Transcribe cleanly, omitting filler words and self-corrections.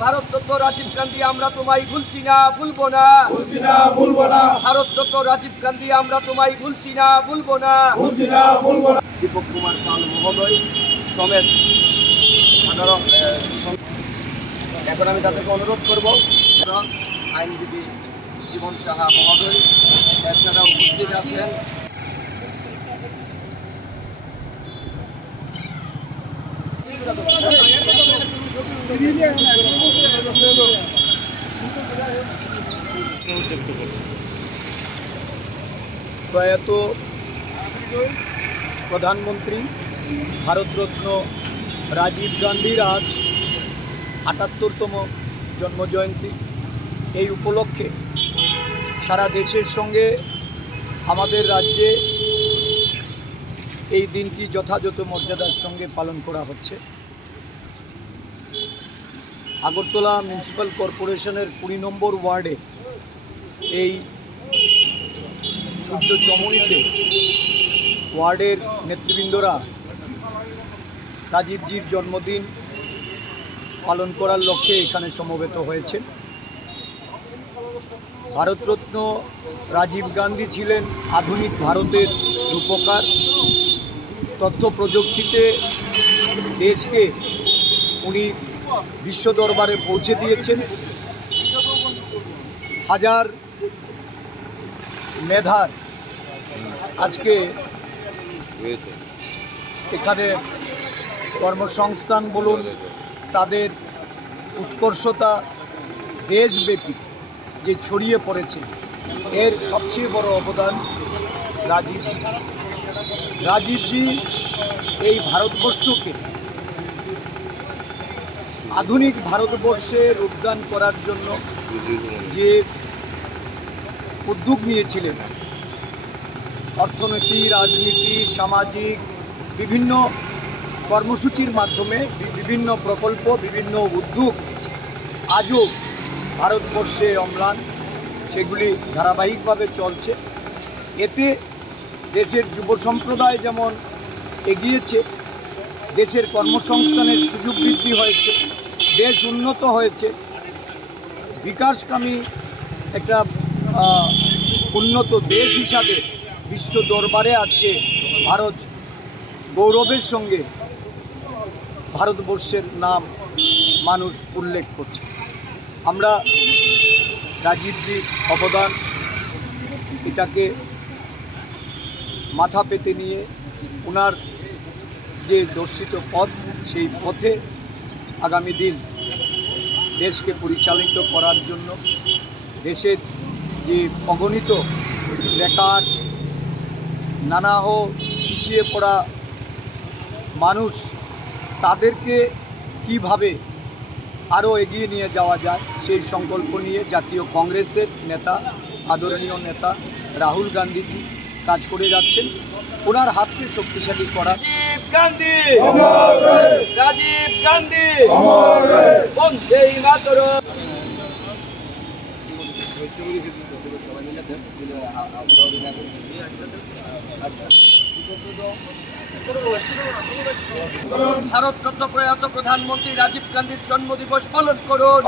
ভারতরত্ন রাজীব গান্ধী আমরা তোমায় ভুলছি না, ভুলবো না। ভারতরত্ন রাজীব গান্ধী আমরা তোমায় ভুলছি না, ভুলবো না। দীপক কুমার পাল মহোদয় সমেত সাধারণ এখন আমি তাদেরকে অনুরোধ করব, আইনজীবী জীবন সাহা মহোদয় এছাড়া উপস্থিত আছেন প্রয়াত প্রধানমন্ত্রী ভারতরত্ন রাজীব গান্ধীর আজ ৭৮তম জন্মজয়ন্তী। এই উপলক্ষে সারা দেশের সঙ্গে আমাদের রাজ্যে এই দিনটি যথাযথ মর্যাদার সঙ্গে পালন করা হচ্ছে। আগরতলা মিউনিসিপ্যাল কর্পোরেশনের ২০ নম্বর ওয়ার্ডে এই সূর্য চমনিতে ওয়ার্ডের নেতৃবৃন্দরা রাজীবজির জন্মদিন পালন করার লক্ষ্যে এখানে সমবেত হয়েছে। ভারতরত্ন রাজীব গান্ধী ছিলেন আধুনিক ভারতের রূপকার। তথ্য প্রযুক্তিতে দেশকে উনি বিশ্ব দরবারে পৌঁছে দিয়েছেন। হাজার মেধার আজকে এখানে কর্মসংস্থান বলুন, তাদের উৎকর্ষতা দেশব্যাপী যে ছড়িয়ে পড়েছে, এর সবচেয়ে বড় অবদান রাজীবজি এই ভারতবর্ষকে আধুনিক ভারতবর্ষে রূপদান করার জন্য যে উদ্যোগ নিয়েছিলেন, অর্থনীতি, রাজনীতি, সামাজিক বিভিন্ন কর্মসূচির মাধ্যমে বিভিন্ন প্রকল্প, বিভিন্ন উদ্যোগ আজও ভারতবর্ষে অম্লান, সেগুলি ধারাবাহিকভাবে চলছে। এতে দেশের যুব সম্প্রদায় যেমন এগিয়েছে, দেশের কর্মসংস্থানের সুযোগ বৃদ্ধি হয়েছে, দেশ উন্নত হয়েছে, বিকাশকামী একটা উন্নত দেশ হিসাবে বিশ্ব দরবারে আজকে ভারত গৌরবের সঙ্গে ভারতবর্ষের নাম মানুষ উল্লেখ করছে। আমরা রাজীবজির অবদান এটাকে মাথা পেতে নিয়ে ওনার যে দর্শিত পথ, সেই পথে আগামী দিন দেশকে পরিচালিত করার জন্য দেশের যে অগণিত বেকার, নানাহ পিছিয়ে পড়া মানুষ, তাদেরকে কিভাবে আরও এগিয়ে নিয়ে যাওয়া যায় সেই সংকল্প নিয়ে জাতীয় কংগ্রেসের নেতা, আদরণীয় নেতা রাহুল গান্ধীজি কাজ করে যাচ্ছেন। ওনার হাতকে শক্তিশালী করা। রাজীব গান্ধী বন্দে মাতরম। ভারতরত্ন প্রয়াত প্রধানমন্ত্রী রাজীব গান্ধীর জন্মদিবস পালন করুন।